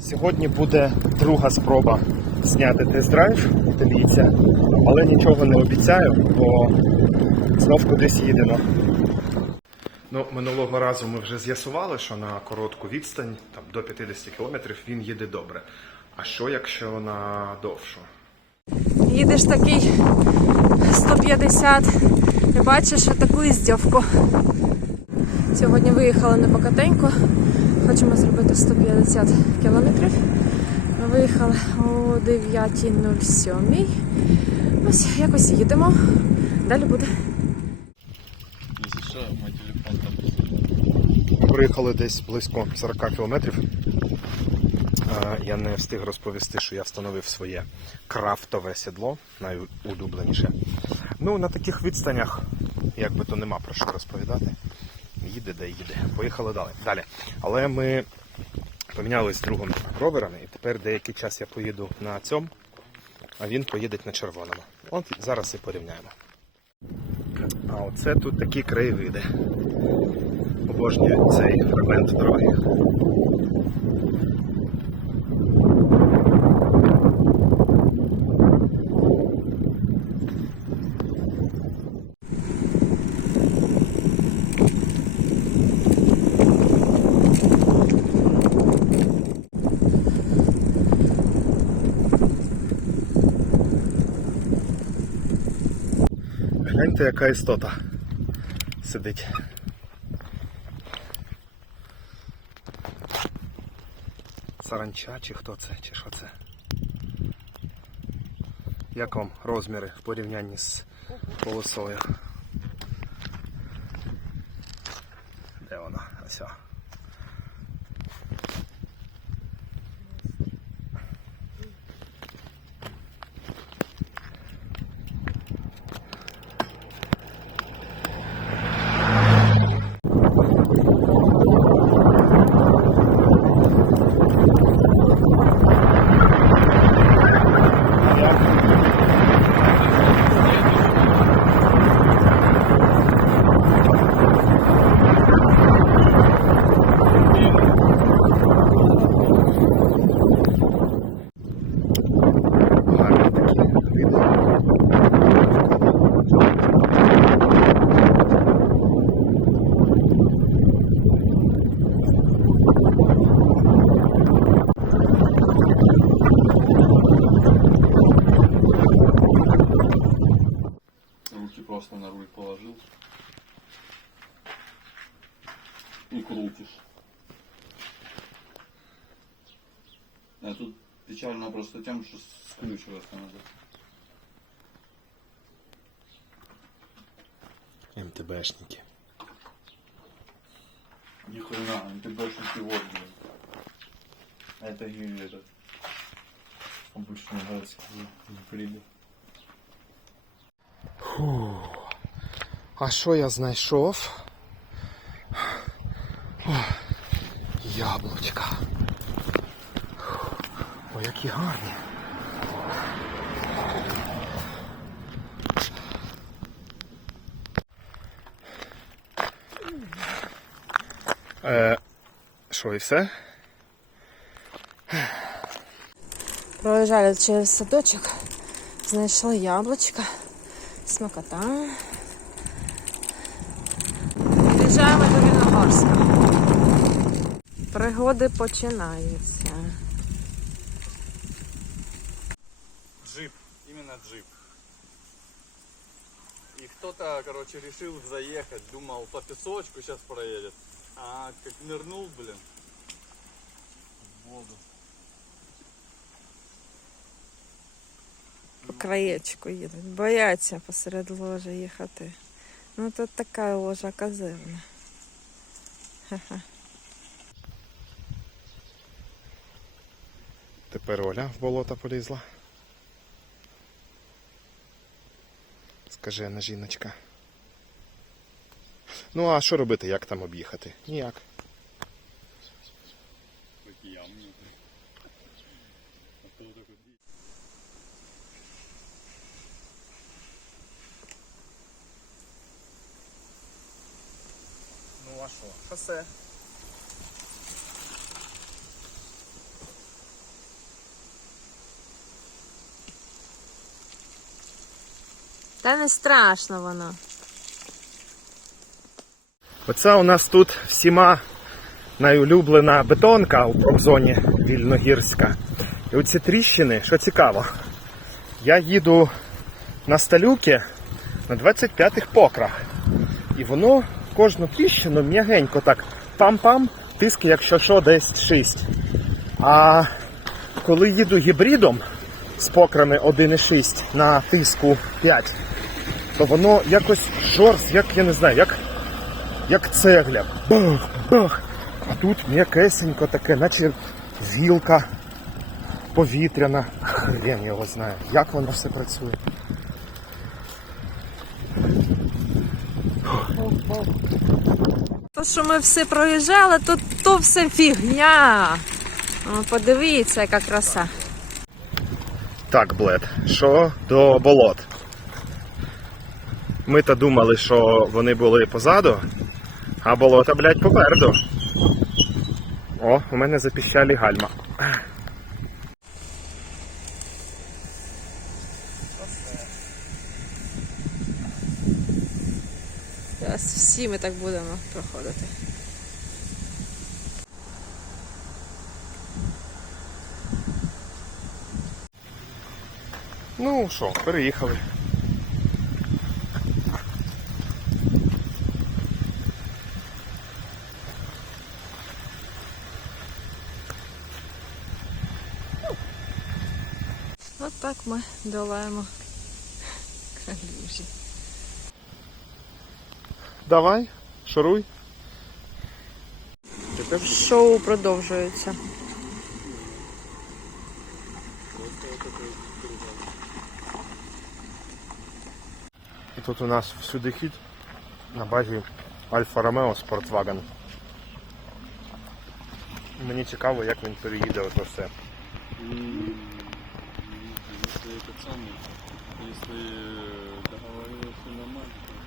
Сьогодні буде друга спроба зняти тест-драйв, дивіться, але нічого не обіцяю, бо знов кудись їдемо. Ну, минулого разу ми вже з'ясували, що на коротку відстань, там до 50 кілометрів, він їде добре. А що якщо на довшу? Їдеш такий 150 і бачиш таку іздьовку. Сьогодні виїхали на Покатеньку. Хочемо зробити 150 кілометрів. Виїхали о 9.07. Ось якось їдемо. Далі буде. Приїхали десь близько 40 кілометрів. Е, Я не встиг розповісти, що я встановив своє крафтове сідло, найулюбленіше. Ну, на таких відстанях, як то нема про що розповідати. Їде, де їде. Поїхали далі. далі. Але ми помінялися з другом роверами, і тепер деякий час я поїду на цьому, а він поїде на червоному. От зараз і порівняємо. А оце тут такі краєвиди. Обожнюю цей фрагмент дороги. Гляньте, яка істота сидить. Саранча чи хто це, чи що це? Як вам розміри в порівнянні з полосою? Де вона? Ось. И крутишь. А тут печально просто тем, что скручиваться надо. МТБшники. Ни хрена, больше вот, блин. А это и этот. Обычный городский прибыл. А що я знайшов? О, яблучка. О, які гарні. Е, що і все? Проїжджали через садочок, знайшли яблучка, смакота. Приїжджаємо до Віногорська. Пригоди починаються. Джип, именно джип. И кто-то, короче, решил заехать, думал по песочку сейчас проедет. А как нырнул, блин, в воду. По краєчку їдуть. Бояться посеред ложа їхати. Ну тут така ложа казирна. Ха-ха. Тепер Оля в болото полізла. Скажи, на жіночка. Ну, а що робити, як там об'їхати? Ніяк. Ну а що? Шосе. Та не страшно воно. Оце у нас тут всіма найулюблена бетонка у промзоні Вільногірська. І оці тріщини, що цікаво, я їду на сталюки на 25-х покрах. І воно кожну тріщину м'ягенько так пам-пам, тиск, якщо що, десь 6. А коли їду гібридом з покрами 1,6 на тиску 5, то воно якось жорст, як я не знаю, як як цегля. Бах, бах. А тут м'якесенько таке, наче вілка повітряна. Хрен його знає, як воно все працює. То, що ми все проїжджали, то, то все фігня. О, подивіться, яка краса. Так, Блед, що до болот? Ми то думали, що вони були позаду, а болота, блядь, попереду. О, у мене запіщалі гальма. Зараз всі ми так будемо проходити. Ну що, переїхали. От так ми долаємо Давай, шуруй. Тепер Шоу продовжується. І тут у нас всюди хід на базі Альфа Ромео Спортваген. Мені цікаво, як він переїде ото все. Этот самый, если договорились все нормально, то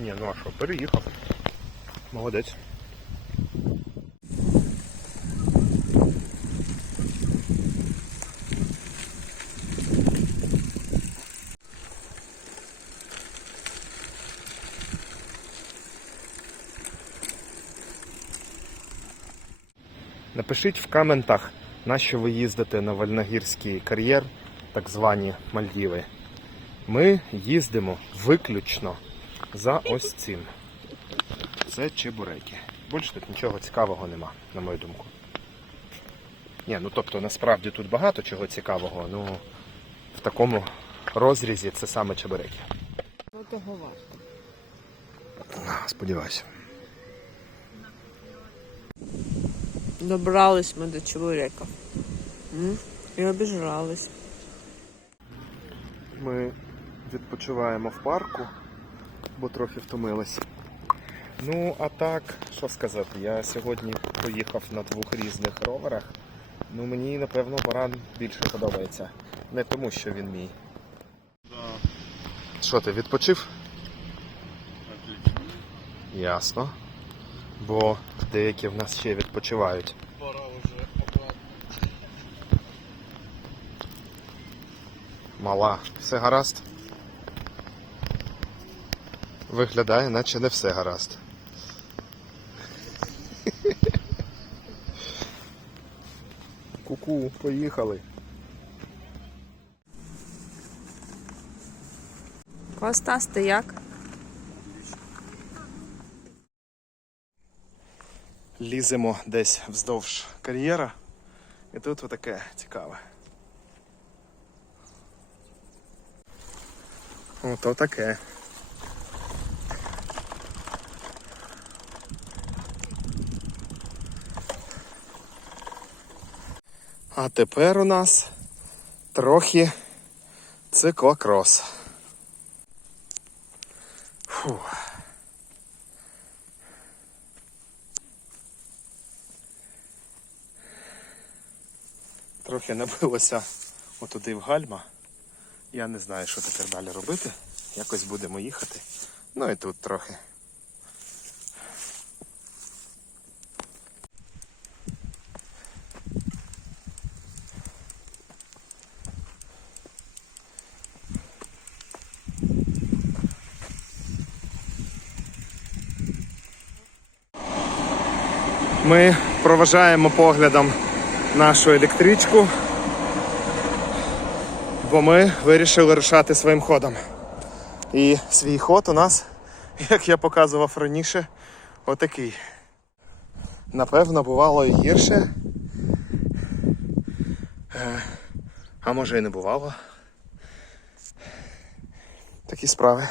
Ні, ну а що, переїхав. Молодець. Напишіть в коментах, на що ви їздите на вольногірський кар'єр, так звані Мальдіви. Ми їздимо виключно за ось цим. Це чебуреки. Більше тут нічого цікавого нема, на мою думку. Ні, ну тобто насправді тут багато чого цікавого, ну в такому розрізі це саме чебуреки. Того важко. Сподіваюся. Добрались ми до чебурека. І обіжрались. Ми відпочиваємо в парку, бо трохи втомились. Ну, а так, що сказати, я сьогодні поїхав на двох різних роверах. Ну, мені, напевно, баран більше подобається. Не тому, що він мій. Що ти, відпочив? отлично. Ясно. Бо деякі в нас ще відпочивають. Пора уже обратно. Мала, все гаразд? Виглядає, наче не все гаразд. Ку-ку, поїхали. Костас, ти як? Ліземо десь вздовж кар'єра. І тут отаке цікаве. Ото таке. А тепер у нас трохи циклокрос. Фух. Трохи набилося отуди в гальма. Я не знаю, що тепер далі робити. Якось будемо їхати. Ну і тут трохи. Ми проважаємо поглядом нашу електричку, бо ми вирішили рушати своїм ходом. І свій ход у нас, як я показував раніше, отакий. Напевно, бувало і гірше. Е, А може і не бувало. Такі справи.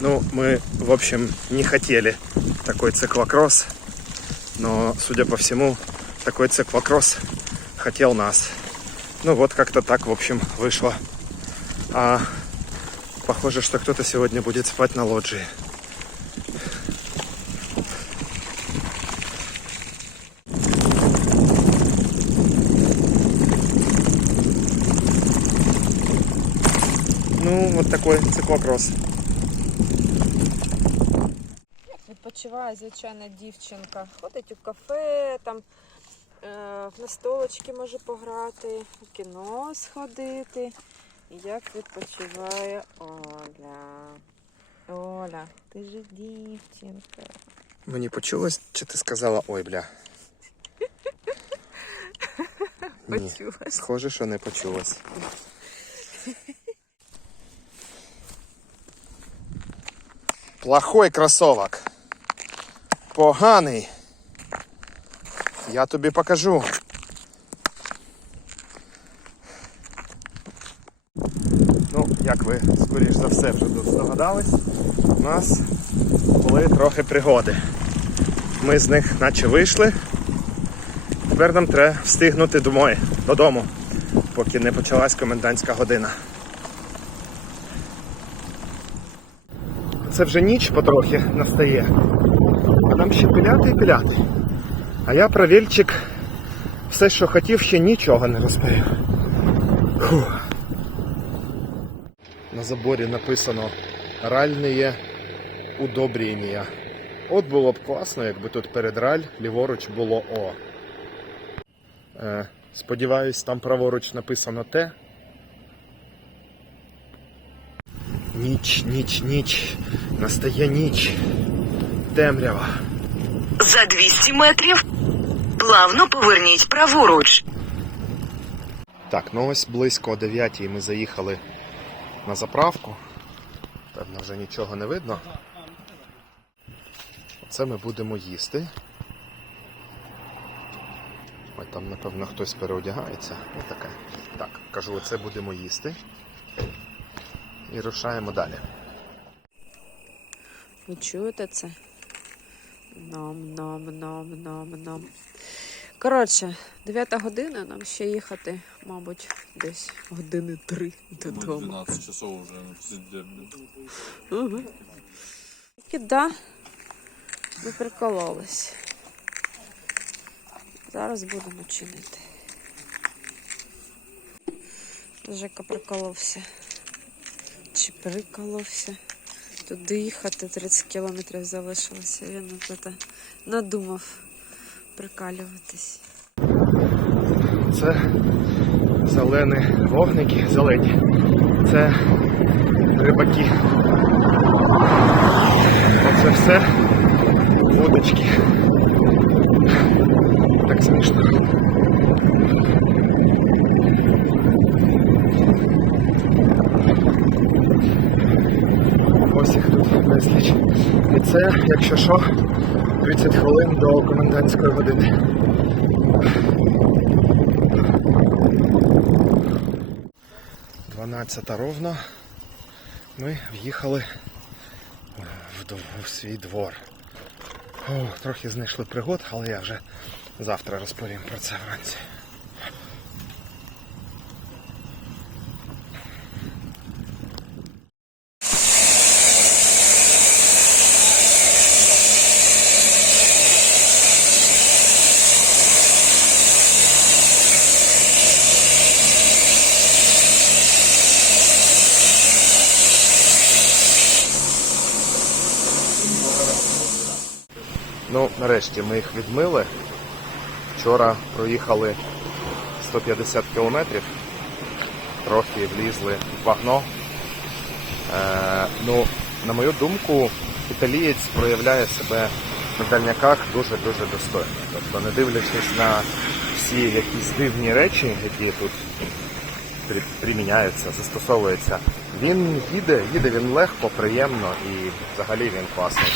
Ну, мы, в общем, не хотели такой циклокросс, но, судя по всему, такой циклокросс хотел нас. Ну вот как-то так, в общем, вышло. А похоже, что кто-то сегодня будет спать на лоджии. Ну, вот такой циклокросс. Відпочиває звичайна дівчинка. Ходить у кафе, там е, на столочки може пограти, в кіно сходити. І Як відпочиває Оля. Оля, ти ж дівчинка. Мені почулось, чи ти сказала ой, бля. Ні, схоже, що не почулось. Плохой кросовок. Поганий. Я тобі покажу. Ну, як ви, скоріш за все, вже здогадались, у нас були трохи пригоди. Ми з них наче вийшли. Тепер нам треба встигнути домой, додому, поки не почалась комендантська година. Це вже ніч потрохи настає. А нам ще пиляти і пиляти. А я про вільчик все, що хотів, ще нічого не розповів. На заборі написано ральне удобрення. От було б класно, якби тут перед раль ліворуч було О. Е, сподіваюсь, там праворуч написано Т. Ніч, ніч, ніч. Настає ніч. Темрява. За 200 метрів плавно поверніть праворуч. Так, ну ось близько о 9 ми заїхали на заправку. Певно, вже нічого не видно. Оце ми будемо їсти. Ой, там, напевно, хтось переодягається. Ось таке. Так, кажу, оце будемо їсти. І рушаємо далі. Ви чуєте це? Ном, ном, ном, ном, ном. Коротше, 9 година, нам ще їхати, мабуть, десь години три додому. 12 часов уже пиздец. Угу. Тільки да, ми прикололись. Зараз будемо чинити. Жека приколовся. Чи приколовся? Туди їхати 30 кілометрів залишилося. Він це надумав прикалюватись. Це зелені вогники, зелені. Це рибаки. Оце все вудочки. Так смішно. Ось їх тут безліч. І це, якщо що, 30 хвилин до комендантської години. Дванадцята ровно. Ми в'їхали в, дв- в свій двор. О, трохи знайшли пригод, але я вже завтра розповім про це вранці. Ну, нарешті ми їх відмили. Вчора проїхали 150 кілометрів, трохи влізли в багно. Е, ну, на мою думку, італієць проявляє себе на дальняках дуже-дуже достойно. Тобто, не дивлячись на всі якісь дивні речі, які тут при- приміняються, застосовуються, він їде, їде він легко, приємно і взагалі він класний.